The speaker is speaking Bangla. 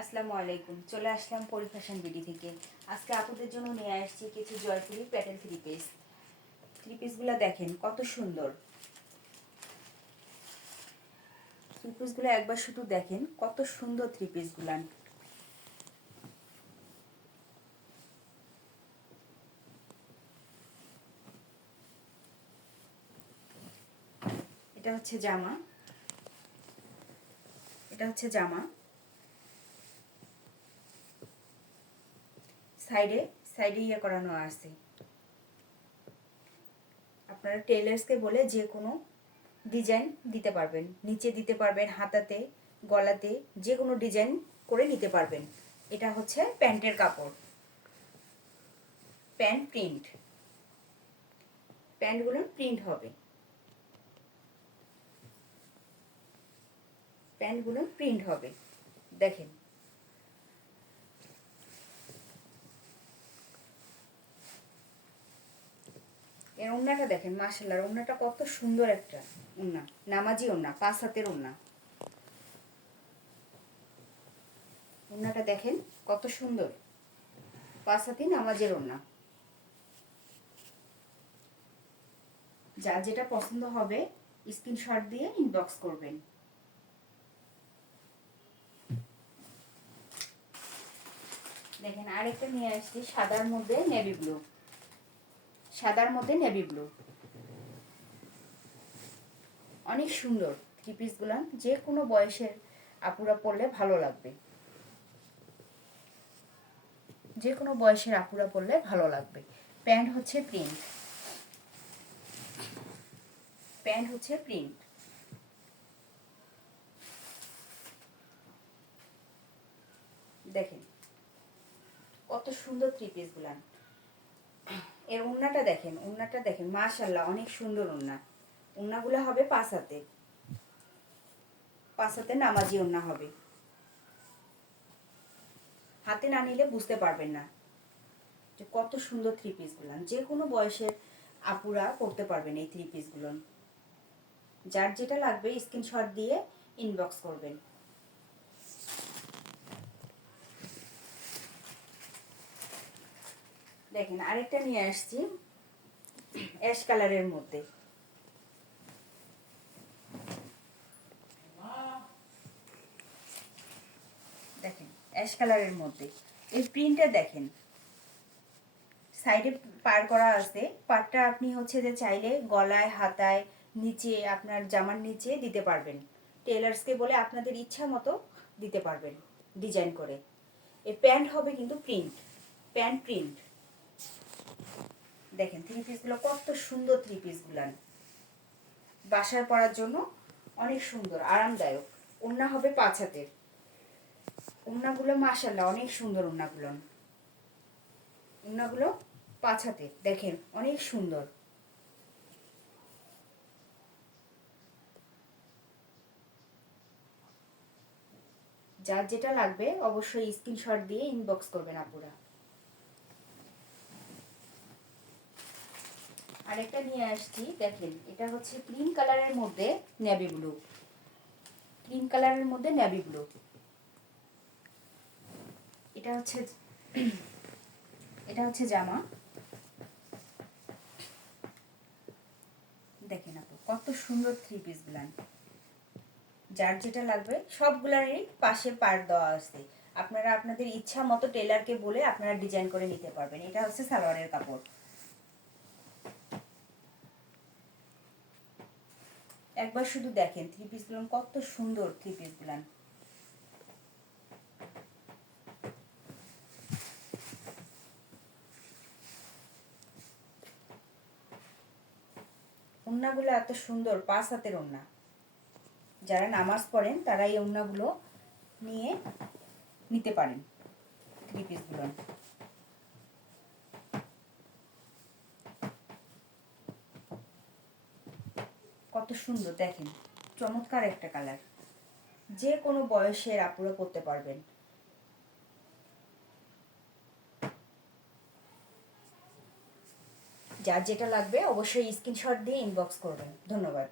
আসসালামু আলাইকুম। চলে আসলাম পরি ফ্যাশন বিডি থেকে। আজকে আপুদের জন্য নিয়ে আসছি কিছু জয়পুরি প্যাটেল থ্রি পিসগুলো দেখেন কত সুন্দর। থ্রি পিসগুলো একবার শুধু দেখেন কত সুন্দর থ্রি পিসগুলো। এটা হচ্ছে জামা, সাইডে সাইডে ইয়ে করানো আছে। আপনারা টেলার্সকে বলে যে কোনো ডিজাইন দিতে পারবেন, নিচে দিতে পারবেন, হাতাতে, গলাতে যে কোনো ডিজাইন করে নিতে পারবেন। এটা হচ্ছে প্যান্টের কাপড়, প্যান্টগুলো প্রিন্ট হবে, দেখেন। এর ওড়নাটা দেখেন, মাশাআল্লাহ, ওড়নাটা কত সুন্দর একটা ওড়না, নামাজি ওড়না, 5 হাতের ওড়না। ওড়নাটা দেখেন কত সুন্দর, 5 হাতি নামাজের ওড়না। যার যেটা পছন্দ হবে স্ক্রিনশট দিয়ে ইনবক্স করবেন। দেখেন আরেকটা নিয়ে আসছি সাদার মধ্যে নেভি ব্লু, অনেক সুন্দর থ্রি পিসগুলো, যে কোনো বয়সের আপুরা পরলে ভালো লাগবে, প্যান্ট হচ্ছে প্রিন্ট। দেখেন কত সুন্দর থ্রি পিসগুলো। এর ওড়নাটা দেখেন মাশাআল্লাহ, অনেক সুন্দর ওড়নাগুলো হবে 5 হাতে নামাজি ওড়না হবে। হাতে না নিলে বুঝতে পারবেন না যে কত সুন্দর থ্রি পিসগুলো। যে কোনো বয়সের আপুরা পরতে পারবেন এই থ্রি পিসগুলো। যার যেটা লাগবে স্ক্রিনশট দিয়ে ইনবক্স করবেন। দেখেন আরেকটা নিয়ে আসছি অ্যাশ কালারের মধ্যে। দেখেন অ্যাশ কালারের মধ্যে এই প্রিন্টটা দেখেন, সাইডে পার করা আছে। পাটটা আপনি হচ্ছে যে চাইলে গলায়, হাতায়, নিচে, আপনার জামার নিচে দিতে পারবেন। টেলার্সকে বলে আপনাদের ইচ্ছা মতো দিতে পারবেন ডিজাইন করে। এই প্যান্ট হবে কিন্তু প্রিন্ট। দেখেন থ্রি পিসগুলো কত সুন্দর, বাসায় পরার জন্য অনেক সুন্দর, আরামদায়ক। ওড়না হবে 5 হাতের। ওড়নাগুলো মাশাআল্লাহ অনেক সুন্দর, ওড়নাগুলো 5 হাতের, দেখেন অনেক সুন্দর। যার যেটা লাগবে অবশ্যই স্ক্রিনশট দিয়ে ইনবক্স করবেন আপুরা। আরেকটা নিয়ে আসছি, দেখেন এটা হচ্ছে ক্রিম কালারের মধ্যে নেভি ব্লু। এটা হচ্ছে জামা। দেখেন আপু কত সুন্দর থ্রি পিসগুলো। যার যেটা লাগবে সবগুলারই পাশে পার্ট দেওয়া আছে। আপনারা আপনাদের ইচ্ছা মতো টেলারকে বলে আপনারা ডিজাইন করে নিতে পারবেন। এটা হচ্ছে সালোয়ারের কাপড়। একবার শুধু দেখেন থ্রি পিসগুলো কত সুন্দর, ওড়নাগুলো এত সুন্দর, 5 হাতের ওড়না। যারা নামাজ পড়েন তারা এই ওড়নাগুলো নিতে পারেন থ্রি পিসগুলো। কত সুন্দর দেখেন, চমৎকার একটা কালার। যে কোনো বয়সের আপুরা পরতে পারবেন। যার যেটা লাগবে অবশ্যই স্ক্রিনশট দিয়ে ইনবক্স করবেন। ধন্যবাদ।